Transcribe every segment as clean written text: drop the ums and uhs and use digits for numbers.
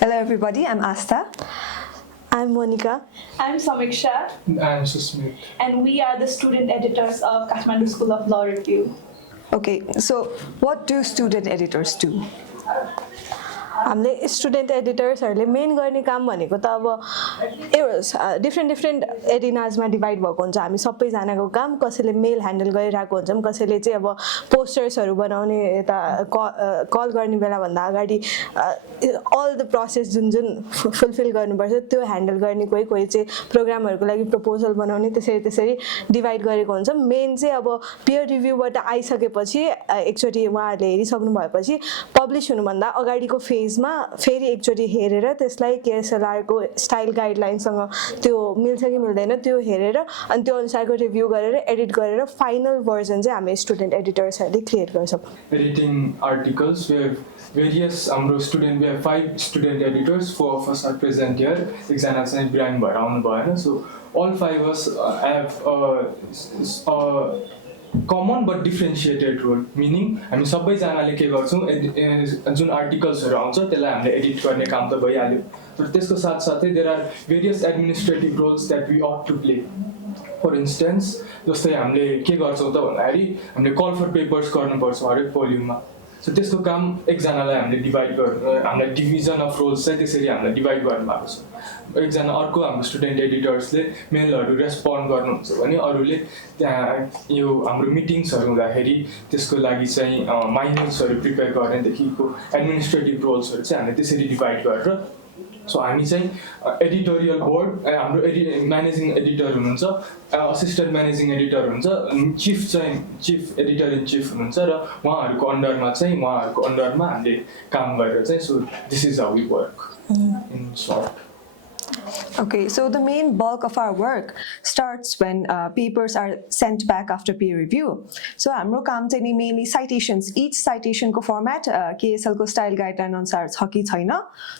Hello everybody, I'm Aastha. I'm Monika. I'm Sameeksha. I'm Susmit. And we are the student editors of Kathmandu School of Law Review. Okay, so what do student editors do? हामीले student एडिटर्सहरूले main गर्ने काम भनेको त अब different एरिनाजमा divide भएको हुन्छ। हामी सबैजनाको काम, कसैले मेल ह्यान्डल गरिरहेको हुन्छौँ, कसैले चाहिँ अब पोस्टर्सहरू बनाउने, यता कल गर्ने बेलाभन्दा अगाडि अल द प्रोसेस जुन फुलफिल गर्नुपर्छ त्यो ह्यान्डल गर्ने, कोही चाहिँ प्रोग्रामहरूको लागि प्रपोजल बनाउने, त्यसरी डिभाइड गरेको हुन्छ। मेन चाहिँ अब पियर रिभ्यूबाट आइसकेपछि एकचोटि उहाँहरूले हेरिसक्नु भएपछि पब्लिस हुनुभन्दा अगाडिको फेजमा फेरि एकचोटि हेरेर त्यसलाई KSLR को स्टाइल गाइडलाइनसँग त्यो मिल्छ कि मिल्दैन त्यो हेरेर अनि त्यो अनुसारको रिभ्यू गरेर एडिट गरेर फाइनल भर्जन चाहिँ हामी स्टुडेन्ट एडिटर्सहरूले क्रिएट गर्छौँ। Editing articles, we have various we have 5 student editors, 4 of us are present here. एकजना चाहिँ ब्रान्ड भएर आउनु भएन, so all 5 of us have a common but differentiated role, meaning हामी सबैजनाले के गर्छौँ, जुन आर्टिकल्सहरू आउँछ त्यसलाई हामीले एडिट गर्ने काम त भइहाल्यो, तर त्यसको साथसाथै there are various administrative roles that we ought to play. For instance, जस्तै हामीले के गर्छौँ त भन्दाखेरि हामीले कल फर पेपर्स गर्नुपर्छ हरेक भोल्युममा, सो त्यसको काम एकजनालाई हामीले डिभाइड गर्नु, हामीलाई डिभिजन अफ रोल्स चाहिँ त्यसरी हामीलाई डिभाइड गर्नुभएको छ। एकजना अर्को हाम्रो स्टुडेन्ट एडिटर्सले मेलहरू रेस्पोन्ड गर्नुहुन्छ भने अरूले त्यहाँ यो हाम्रो मिटिङ्सहरू हुँदाखेरि त्यसको लागि चाहिँ माइन्युट्सहरू प्रिपेयर गर्नेदेखिको एडमिनिस्ट्रेटिभ रोल्सहरू चाहिँ हामीले त्यसरी डिभाइड गरेर, सो हामी चाहिँ एडिटोरियल बोर्ड, हाम्रो म्यानेजिङ एडिटर हुनुहुन्छ, असिस्टेन्ट म्यानेजिङ एडिटर हुनुहुन्छ, चिफ एडिटर इन चिफ हुनुहुन्छ र उहाँहरूको अन्डरमा हामीले काम गरेर चाहिँ, so this is how we work in short. Okay, so the main bulk of our work starts when papers are sent back after peer review. So हाम्रो काम चाहिँ नि mainly citations, each citation को format KSL को style guideline अनुसार छ कि छैन,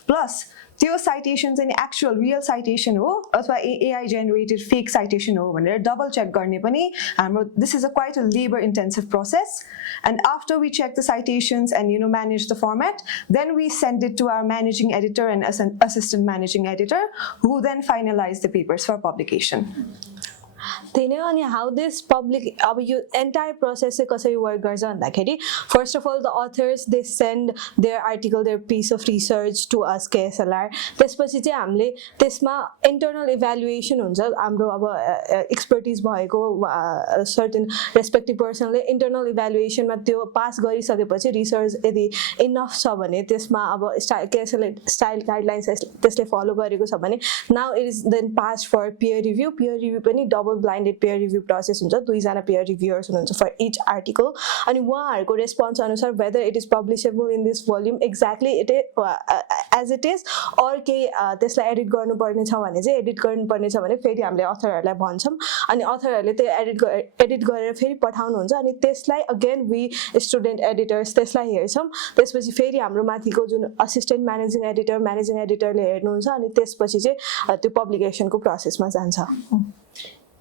plus त्यो citation चाहिँ नि actual real citation हो अथवा AI generated fake citation हो भनेर double check गर्ने पनि हाम्रो, this is a quite a labor intensive process, and after we check the citations and manage the format, then we send it to our managing editor and assistant managing editor who then finalize the papers for publication. त्यही नै। अनि how this public अब यो entire process चाहिँ कसरी work गर्छ भन्दाखेरि first of all the authors they send their article, their piece of research to us KSLR। त्यसपछि चाहिँ हामीले त्यसमा इन्टरनल इभ्यालुएसन हुन्छ, हाम्रो अब एक्सपर्टिज भएको सर्टेन रेस्पेक्टिभ पर्सनले इन्टरनल इभ्यालुएसनमा त्यो पास गरिसकेपछि रिसर्च यदि इनफ छ भने त्यसमा अब KSLR स्टाइल गाइडलाइन्स त्यसले फलो गरेको छ भने now it is then pass for peer review. Peer review पनि double blinded peer review process हुन्छ, 2 जना पेयर रिभ्युअर्स हुनुहुन्छ फर इच आर्टिकल, अनि उहाँहरूको रेस्पोन्स अनुसार whether it is publishable in this volume exactly it as it is or केही त्यसलाई edit गर्नुपर्ने छ भने चाहिँ एडिट गर्नुपर्ने छ भने फेरि हामीले अथरहरूलाई भन्छौँ, अनि अथरहरूले त्यो एडिट गरेर फेरि पठाउनुहुन्छ, अनि त्यसलाई अगेन वी स्टुडेन्ट एडिटर्स त्यसलाई हेर्छौँ। त्यसपछि फेरि हाम्रो माथिको जुन असिस्टेन्ट म्यानेजिङ एडिटरले हेर्नुहुन्छ, अनि त्यसपछि चाहिँ त्यो पब्लिकेसनको प्रोसेसमा जान्छ।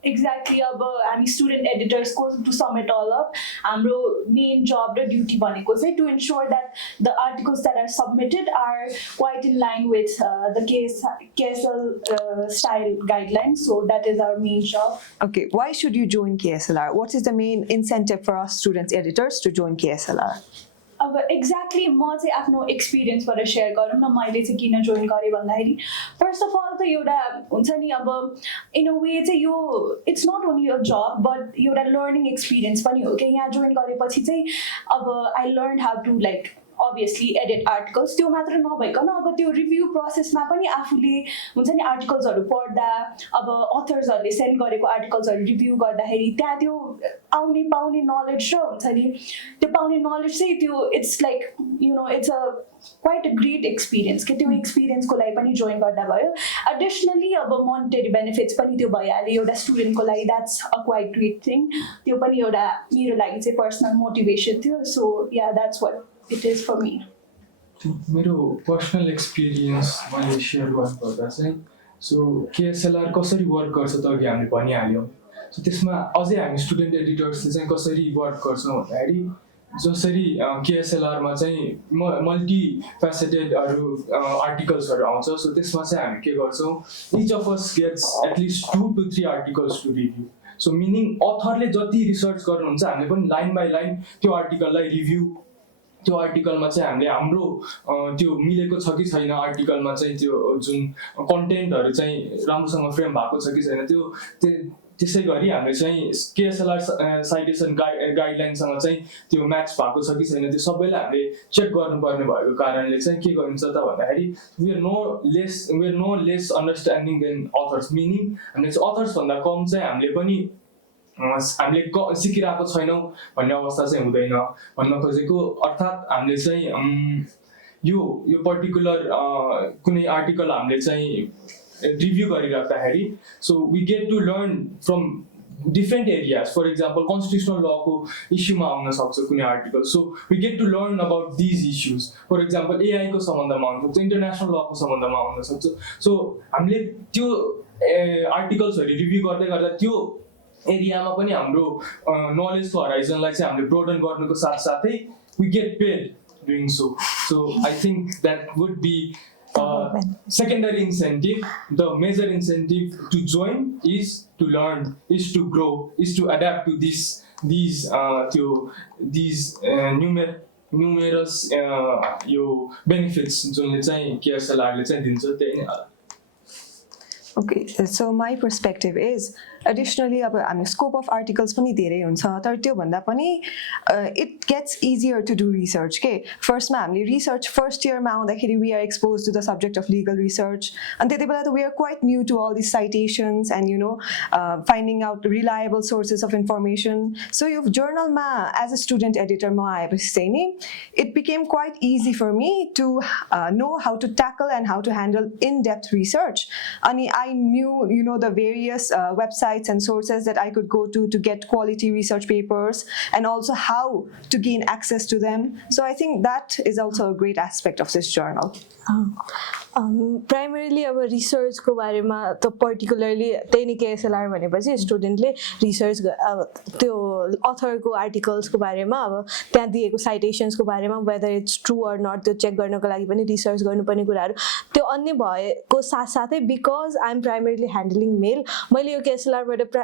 Exactly. अब हामी स्टुडेन्ट एडिटर्स को to sum it all up हाम्रो मेन जब र ड्युटी भनेको चाहिँ to ensure that the articles that are submitted are quite in line with the KSL style guidelines. So that is our main job. Okay, why should you join KSLR? What is the main incentive for us students editors to join KSLR? अब exactly म चाहिँ आफ्नो एक्सपिरियन्सबाट share गरौँ न, मैले चाहिँ किन join गरेँ भन्दाखेरि फर्स्ट अफ अल त एउटा हुन्छ नि, अब इन अ वे चाहिँ यो it's not only a job but एउटा लर्निङ एक्सपिरियन्स पनि हो कि यहाँ जोइन गरेपछि चाहिँ अब I learn how to like obviously edit articles. त्यो मात्र नभइकन अब त्यो रिभ्यू प्रोसेसमा पनि आफूले हुन्छ नि आर्टिकल्सहरू पढ्दा, अब अथर्सहरूले सेन्ड गरेको आर्टिकल्सहरू रिभ्यू गर्दाखेरि त्यहाँ त्यो पाउने नलेज र हुन्छ नि त्यो पाउने नलेज चाहिँ त्यो it's like it's a quite a great experience कि त्यो एक्सपिरियन्सको लागि पनि जोइन गर्दा भयो। एडिसनली अब मोनिटरी बेनिफिट्स पनि त्यो भइहाल्यो एउटा स्टुडेन्टको लागि, that's a quite great thing. त्यो पनि एउटा मेरो लागि चाहिँ पर्सनल मोटिभेसन थियो। So yeah that's what it is for me. मेरो पर्सनल एक्सपिरियन्स मैले सेयर गर्नुपर्दा चाहिँ, सो KSLR कसरी वर्क गर्छ त अघि हामीले भनिहाल्यौँ, सो त्यसमा अझै हामी स्टुडेन्ट एडिटर्सले चाहिँ कसरी वर्क गर्छौँ भन्दाखेरि जसरी KSLR मा चाहिँ मल्टी फेसेटेड आर्टिकल्सहरू आउँछ सो त्यसमा चाहिँ हामी के गर्छौँ each of us gets at least 2 to 3 articles to review so meaning अथरले जति रिसर्च गर्नुहुन्छ हामीले पनि लाइन बाई लाइन त्यो आर्टिकललाई रिभ्यू त्यो आर्टिकलमा चाहिँ हामीले हाम्रो त्यो मिलेको छ कि छैन आर्टिकलमा चाहिँ त्यो जुन कन्टेन्टहरू चाहिँ राम्रोसँग फ्रेम भएको छ कि छैन त्यो त्यसै गरी हामीले चाहिँ KSLR साइटेसन गाइडलाइनसँग चाहिँ त्यो म्याच भएको छ कि छैन त्यो सबैलाई हामीले चेक गर्नुपर्ने भएको कारणले चाहिँ के गरिन्छ त भन्दाखेरि we are no less understanding than others meaning हामीले चाहिँ अथर्सभन्दा कम चाहिँ हामीले पनि हामीले सिकिरहेको छैनौँ भन्ने अवस्था चाहिँ हुँदैन भन्न खोजेको अर्थात् हामीले चाहिँ यो पर्टिकुलर कुनै आर्टिकल हामीले चाहिँ रिभ्यू गरिराख्दाखेरि so we get to learn from different areas for example constitutional लको इस्युमा आउन सक्छ कुनै article so we get to learn about these issues for example एआईको सम्बन्धमा आउन सक्छ इन्टरनेसनल लको सम्बन्धमा आउन सक्छ सो हामीले त्यो आर्टिकल्सहरू रिभ्यू गर्दै गर्दा त्यो एरियामा पनि हाम्रो नलेजको हराइजनलाई चाहिँ हामीले ब्रोडन गर्नुको साथसाथै we get paid doing so I think that would be secondary incentive. The major incentive to join is to learn, is to grow, is to adapt to these numerous benefits जुनले चाहिँ KSLR ले चाहिँ दिन्छ त्यही नै होला. Okay, so my perspective is additionally अब हामी scope of articles पनि धेरै हुन्छ तर त्यो भन्दा पनि it gets easier to do research के first मा हामीले research first year मा आउँदाखेरि we are exposed to the subject of legal research and त्यति बेला त we are quite new to all these citations and finding out reliable sources of information so यो journal मा as a student editor म आएपछि चाहिँ नि it became quite easy for me to know how to tackle and how to handle in-depth research अनि I knew the various websites and sources that I could go to get quality research papers and also how to gain access to them. So I think that is also a great aspect of this journal. Primarily अब रिसर्चको बारेमा त particularly त्यही नै KSLR भनेपछि स्टुडेन्टले research त्यो अथरको आर्टिकल्सको बारेमा अब त्यहाँ दिएको साइटेसन्सको बारेमा whether it's true or not त्यो चेक गर्नको लागि पनि रिसर्च गर्नुपर्ने कुराहरू त्यो अन्य भएको साथसाथै because I am primarily handling mail मैले यो KSLRबाट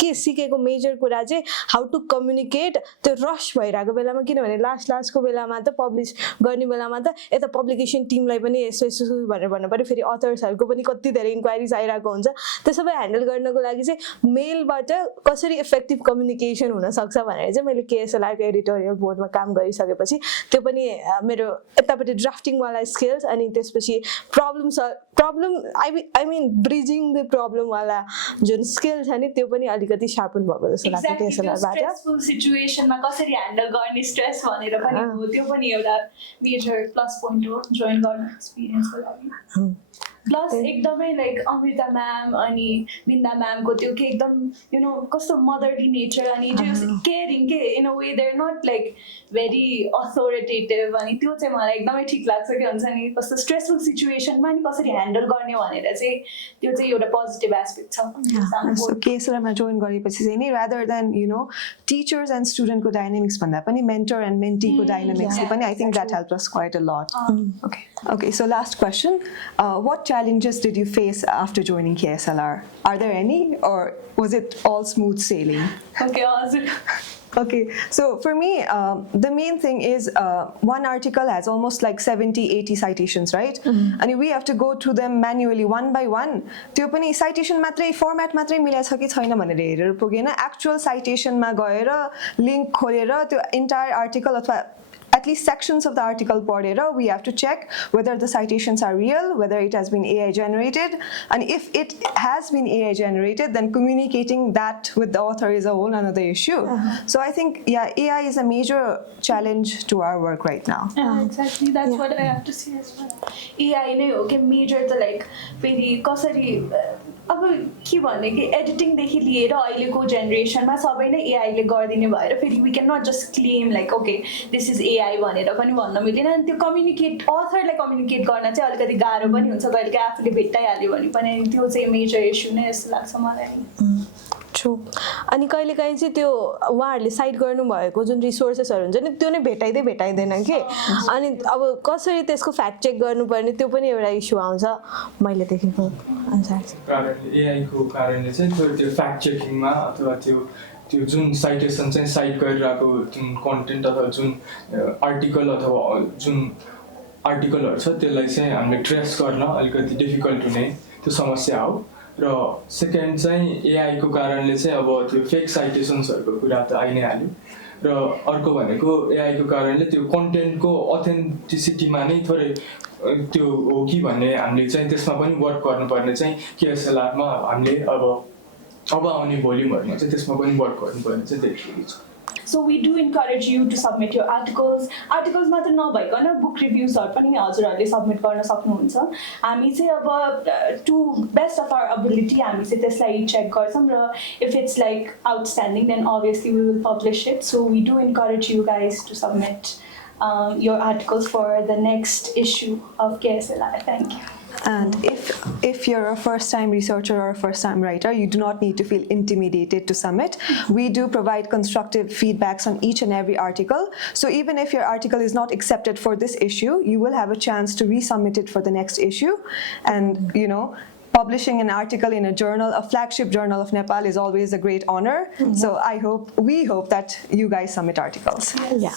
के सिकेको मेजर कुरा चाहिँ हाउ टु कम्युनिकेट त्यो रस भइरहेको बेलामा किनभने लास्टको बेलामा त पब्लिस गर्ने बेलामा त यता पब्लिकेसन टिमलाई पनि यसो भनेर भन्नु पऱ्यो फेरि अथर्सहरूको पनि कति धेरै इन्क्वायरिज आइरहेको हुन्छ त्यो सबै ह्यान्डल गर्नको लागि चाहिँ मेलबाट कसरी इफेक्टिभ कम्युनिकेसन हुनसक्छ भनेर चाहिँ मैले KSLRको एडिटोरियल बोर्डमा काम गरिसकेपछि त्यो पनि मेरो यतापट्टि ड्राफ्टिङवाला स्किल्स अनि त्यसपछि problem I mean bridging the प्रब्लमवाला जुन स्किल छ नि त्यो पनि अलिकति सार्पन भएको जस्तो लाग्छ KSLRबाट स्ट्रेसफुल सिचुएसनमा कसरी ह्यान्डल गर्ने स्ट्रेस भनेर पनि हो त्यो पनि एउटा मेजर प्लस पोइन्ट हो जोइन गर्न एक्सपिरियन्सको लागि प्लस एकदमै लाइक अमृता म्याम अनि बिन्दा म्यामको त्यो के एकदम कस्तो मदरली नेचर अनि जो केयरिङ के in a way they're not like very authoritative अनि त्यो चाहिँ मलाई एकदमै ठिक लाग्छ कि हुन्छ नि कस्तो स्ट्रेसफुल सिचुएसनमा नि कसरी ह्यान्डल गर्ने भनेर चाहिँ त्यो चाहिँ एउटा पोजिटिभ एस्पेक्ट छ. सो KSLRमा जोइन गरेपछि चाहिँ नि रादर देन टिचर्स एन्ड स्टुडेन्टको डाइनामिक्स भन्दा पनि मेन्टर एन्ड मेन्टीको डाइनामिक्सले पनि I think that help us quite a lot. Okay, so last question. What challenges did you face after joining KSLR? Are there any or was it all smooth sailing? Okay, so for me, the main thing is one article has almost like 70-80 citations, right? And we have to go through them manually one by one. त्यो पनि citation मात्रै format मात्रै मिलेको छ कि छैन भनेर हेरेर पुगेन actual citation मा गएर link खोलेर त्यो entire article अथवा at least sections of the article padera we have to check whether the citations are real, whether it has been AI generated, and if it has been AI generated then communicating that with the author is a whole another issue. So I think AI is a major challenge to our work right now. Exactly, that's what I have to say as well. AI नै हो के major त like फेरि कसरी अब के भन्ने कि एडिटिङदेखि लिएर अहिलेको जेनेरेसनमा सबै नै एआईले गरिदिने भएर फेरि we can not just claim like okay this is AI भनेर पनि भन्न मिल्दैन अनि त्यो कम्युनिकेट अथरलाई कम्युनिकेट गर्न चाहिँ अलिकति गाह्रो पनि हुन्छ कहिले आफूले भेट्टाइहाल्यो भने पनि त्यो चाहिँ मेजर इस्यु नै जस्तो लाग्छ मलाई. ट्रु अनि कहिलेकाहीँ चाहिँ त्यो उहाँहरूले साइड गर्नुभएको जुन रिसोर्सेसहरू हुन्छ नि त्यो नै भेटाइँदैन कि अनि अब कसरी त्यसको फ्याक्ट चेक गर्नुपर्ने त्यो पनि एउटा इस्यु आउँछ मैले देखेको अनुसार कारणले एआईको कारणले चाहिँ त्यो फ्याक्ट चेकिङमा अथवा त्यो जुन साइटेसन चाहिँ साइट गरिरहेको जुन कन्टेन्ट अथवा जुन आर्टिकल अथवा जुन आर्टिकलहरू छ त्यसलाई चाहिँ हामीले ट्रेस गर्न अलिकति डिफिकल्ट हुने त्यो समस्या हो र सेकेन्ड चाहिँ एआईको कारणले चाहिँ अब त्यो फेक साइटेसन्सहरूको कुरा त आइ नै हाल्यो र अर्को भनेको एआईको कारणले त्यो कन्टेन्टको अथेन्टिसिटीमा नै थोरै त्यो हो कि भन्ने हामीले चाहिँ त्यसमा पनि वर्क गर्नुपर्ने चाहिँ केएसएलआरमा हामीले अब आउने भोल्युमहरूमा चाहिँ त्यसमा पनि वर्क गर्नुपर्ने चाहिँ देखिएको छ So we do encourage you to submit your articles. Articles मात्र नभइकन book reviews-हरु पनि हजुरहरूले submit गर्न सक्नुहुन्छ. हामी चाहिँ अब to best of our ability हामी चाहिँ त्यसलाई check गर्छौं र if it's like outstanding then obviously we will publish it. So we do encourage you guys to submit your articles for the next issue of KSLR. Thank you. And if you're a first-time researcher or a first-time writer, you do not need to feel intimidated to submit. We do provide constructive feedbacks on each and every article. So even if your article is not accepted for this issue, you will have a chance to resubmit it for the next issue. And, you know, publishing an article in a journal, a flagship journal of Nepal, is always a great honor. So we hope that you guys submit articles. Yeah.